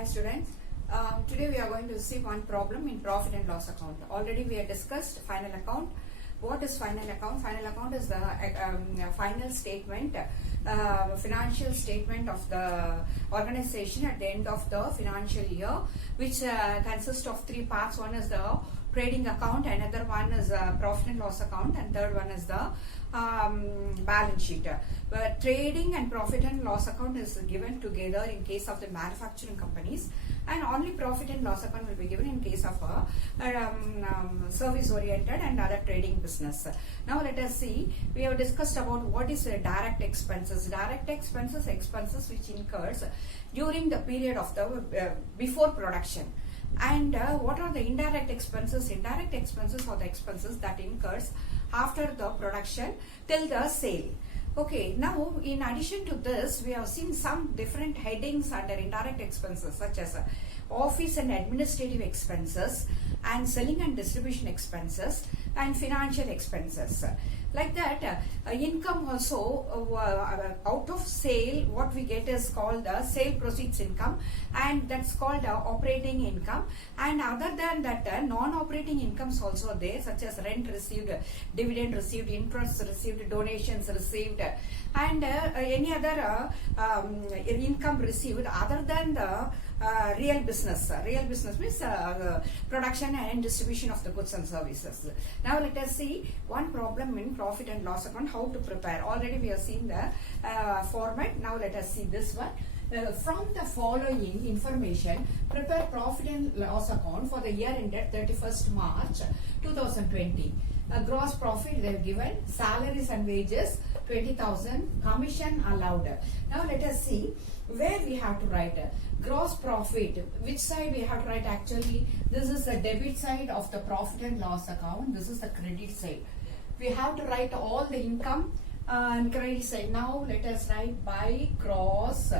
Hi students. Today we are going to see one problem in profit and loss account. Already we have discussed final account. What is final account? Final account is the final statement, financial statement of the organization at the end of the financial year, which consists of three parts. One is the trading account, another one is profit and loss account, and third one is the balance sheet. Trading and profit and loss account is given together in case of the manufacturing companies, and only profit and loss account will be given in case of service oriented and other trading business. Now let us see, we have discussed about what is direct expenses. Direct expenses which incurs during the period of the before production. And what are the indirect expenses? Indirect expenses are the expenses that incurs after the production till the sale. Okay, now in addition to this, we have seen some different headings under indirect expenses, such as office and administrative expenses, and selling and distribution expenses, and financial expenses. Like that, income also, out of sale, what we get is called the sale proceeds income, and that's called operating income. And other than that, non-operating incomes also there, such as rent received, dividend received, interest received, donations received, and any other income received other than the real business. Real business means production and distribution of the goods and services. Now let us see one problem in profit and loss account, how to prepare. Already we have seen the format. Now let us see this one. From the following information, prepare profit and loss account for the year ended 31st March 2020. Gross profit they have given, salaries and wages 20,000, commission allowed. Now let us see where we have to write gross profit. Which side we have to write? Actually, this is the debit side of the profit and loss account. This is the credit side. We have to write all the income and credit side. Now let us write by gross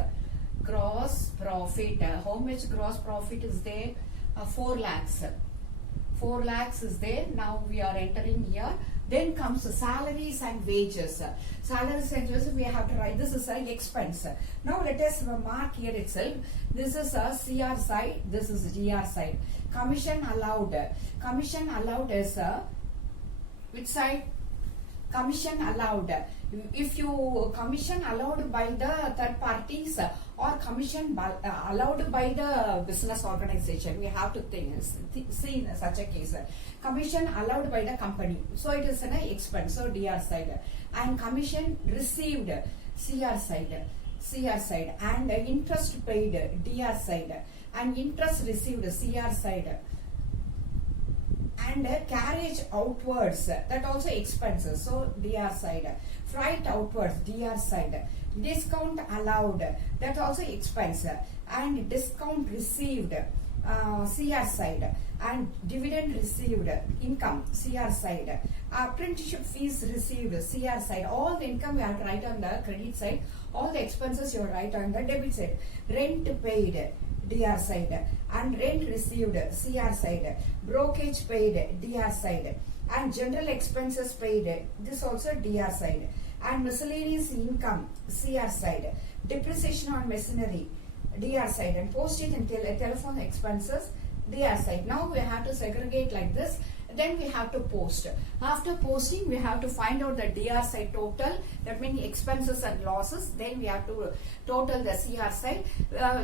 profit. How much gross profit is there? 4 lakhs. 4 lakhs is there. Now we are entering here. Then comes the salaries and wages. Salaries and wages we have to write. This is an expense. Now let us mark here itself. This is a CR side. This is GR side. Commission allowed. Commission allowed is which side? Commission allowed. If you commission allowed by the third parties or commission allowed by the business organization, we have to see in such a case. Commission allowed by the company, so it is an expense, so DR side. And commission received, CR side. And interest paid, DR side. And interest received, CR side. And carriage outwards, that also expenses, so DR side. Freight outwards, DR side. Discount allowed, that also expense. And discount received, CR side. And dividend received, income, CR side. Apprenticeship fees received, CR side. All the income you have to write on the credit side. All the expenses you write on the debit side. Rent paid, DR side. And rent received, CR side. Brokerage paid, DR side. And general expenses paid, this also DR side. And miscellaneous income, CR side. Depreciation on machinery, DR side. And postage and telephone expenses, DR side. Now we have to segregate like this. Then we have to post. After posting, we have to find out the DR side total. That means expenses and losses. Then we have to total the CR side.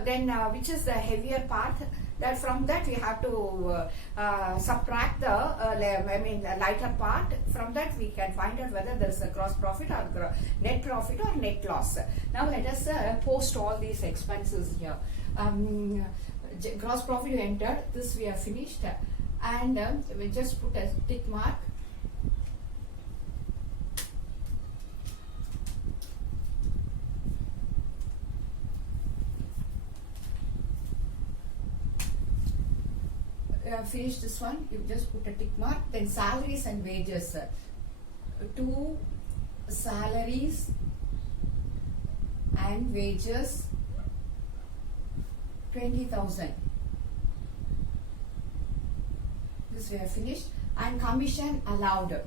Then which is the heavier part. That from that we have to subtract the lighter part. From that we can find out whether there is a gross profit or net profit or net loss. Now let us post all these expenses here. Gross profit you entered. This we have finished. And we just put a tick mark. Finish this one, you just put a tick mark. Then salaries and wages. 2 salaries and wages 20,000. This we have finished. And commission allowed.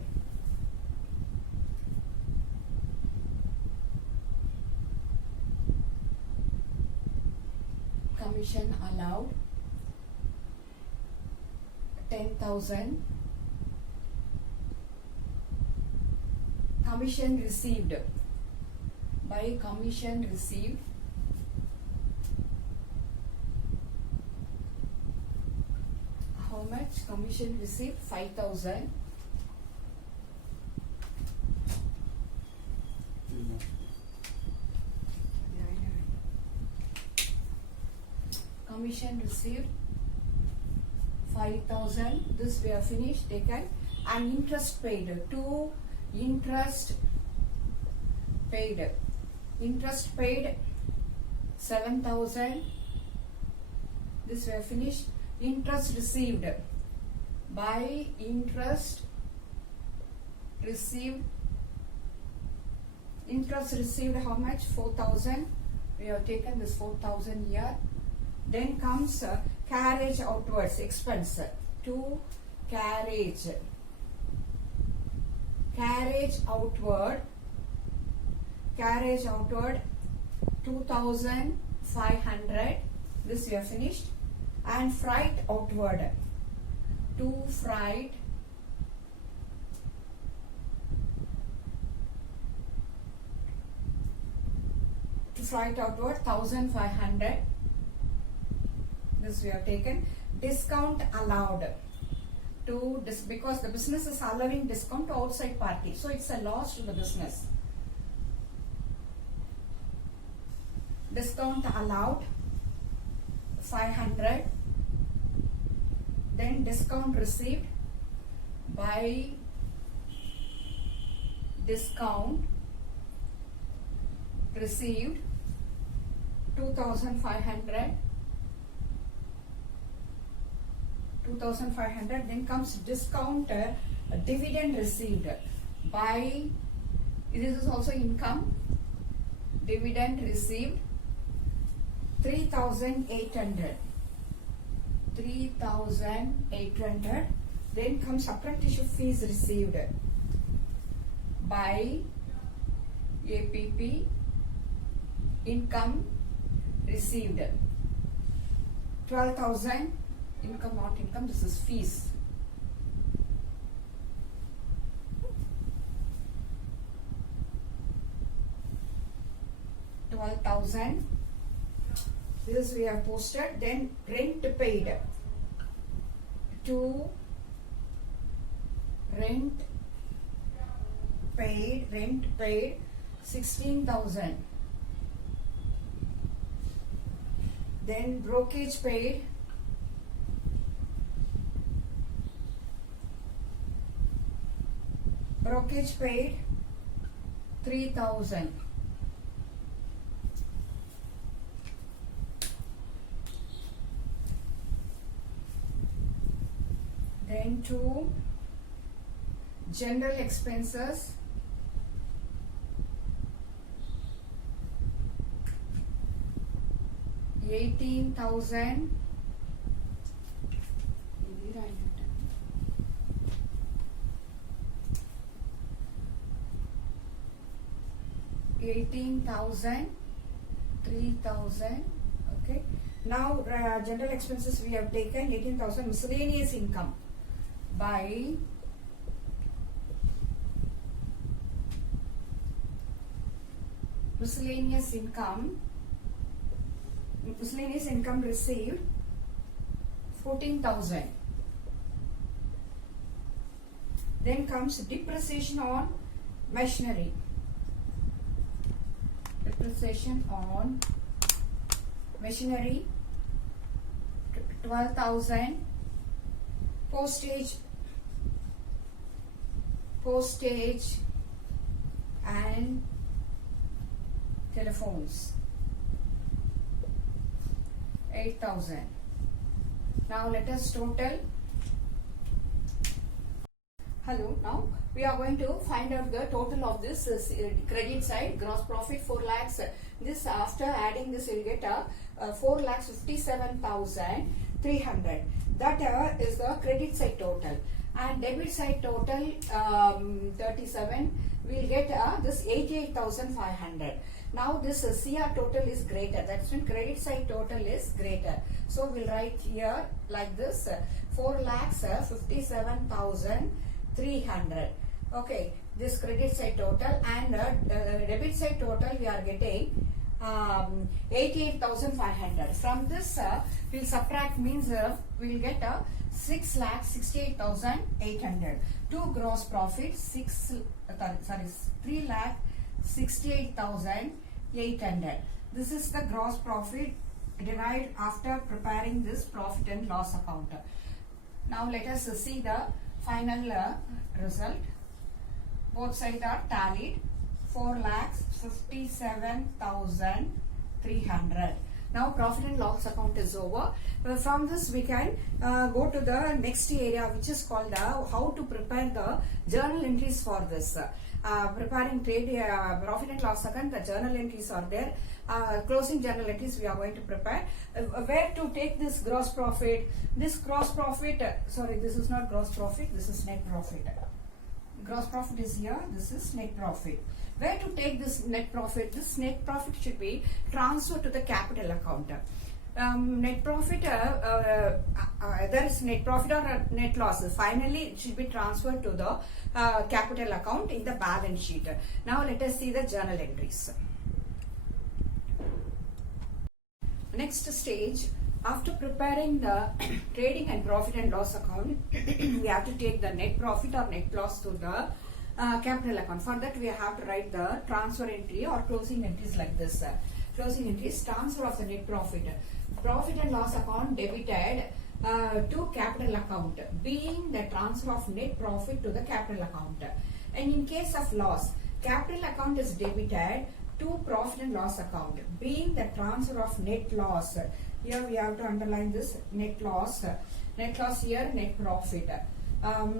commission allowed 10,000. Commission received, by commission received how much? Commission received 5,000. Commission received 5,000. This we have finished, taken. And interest paid, to interest paid. Interest paid 7,000. This we have finished. Interest received, by interest received. Interest received how much? 4,000. We have taken this 4,000 here. Then comes carriage outwards expense, to carriage. Carriage outward 2,500. This we have finished. And freight outward, to freight outward 1,500. This we have taken. Discount allowed, to because the business is allowing discount to outside party, so it's a loss to the business. Discount allowed 500. Then discount received, by discount received 2,500. 2,500. Then comes discount dividend received, by, this is also income, dividend received 3,800. 3,800. Then comes apprenticeship fees received, by APP, income received 12,000. Income, not income, this is fees. $12,000. This we have posted. Then rent paid, to rent paid 16,000. Then brokerage paid, brokerage paid 3,000. Then to general expenses, $18,000. $18,000, 3,000. Okay. Now general expenses we have taken 18,000. Miscellaneous income, by miscellaneous income received 14,000. Then comes depreciation on machinery. Depreciation on machinery 12,000. Postage and telephones 8,000. Now let us total. Hello, now we are going to find out the total of this credit side. Gross profit 4 lakhs. This after adding this you will get 4,57,300. That is the credit side total. And debit side total 37. We will get this 88,500. Now this CR total is greater. That's when credit side total is greater. So we'll write here like this: 4,57,300. Okay, this credit side total, and debit side total we are getting 88,500. From this we'll subtract, means we'll get 6,68,800. To gross profit 3,68,800. This is the gross profit derived after preparing this profit and loss account. Now let us see the final result. Both sides are tallied. 4,57,300. Now profit and loss account is over. From this we can go to the next area, which is called how to prepare the journal entries for this. Preparing trade profit and loss account, the journal entries are there. Closing journal entries we are going to prepare. Where to take this gross profit? This gross profit, this is not gross profit, this is net profit. Gross profit is here, this is net profit. Where to take this net profit? This net profit should be transferred to the capital account. Net profit, there is net profit or net loss. Finally, it should be transferred to the capital account in the balance sheet. Now let us see the journal entries. Next stage, after preparing the trading and profit and loss account, we have to take the net profit or net loss to the capital account. For that we have to write the transfer entry or closing entries like this. Closing entries: transfer of the net profit. Profit and loss account debited to capital account, being the transfer of net profit to the capital account. And in case of loss, capital account is debited to profit and loss account, being the transfer of net loss. Here we have to underline this: net loss. Net loss here, net profit.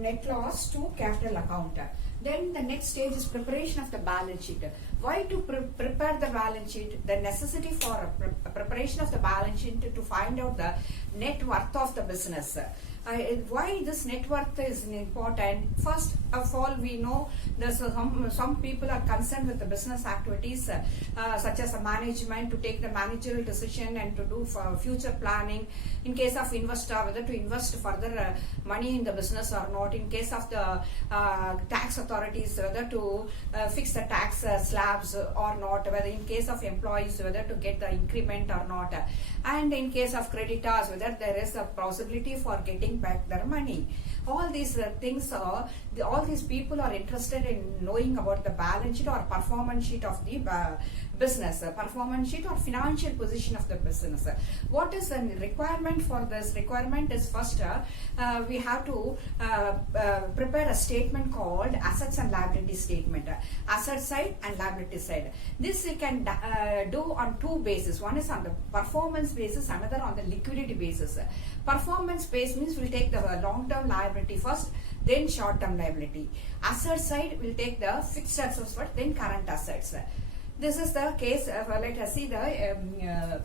Net loss to capital account. Then the next stage is preparation of the balance sheet. Why to prepare the balance sheet? The necessity for preparation of the balance sheet to find out the net worth of the business. Why this net worth is important? First of all, we know there's some people are concerned with the business activities, such as a management, to take the managerial decision and to do for future planning. In case of investor, whether to invest further money in the business or not. In case of the tax authorities, whether to fix the tax slabs or not. Whether in case of employees, whether to get the increment or not. And in case of creditors, whether there is a possibility for getting back their money. All these things are, all these people are interested in knowing about the balance sheet or performance sheet of the business, performance sheet or financial position of the business. What is the requirement for this? Requirement is first we have to prepare a statement called assets and liability statement, asset side and liability side. This we can do on two bases. One is on the performance basis, another on the liquidity basis. Performance base means we'll take the long-term liability first, then short-term liability. Asset side will take the fixed assets first, then current assets. This is the case. Let us see the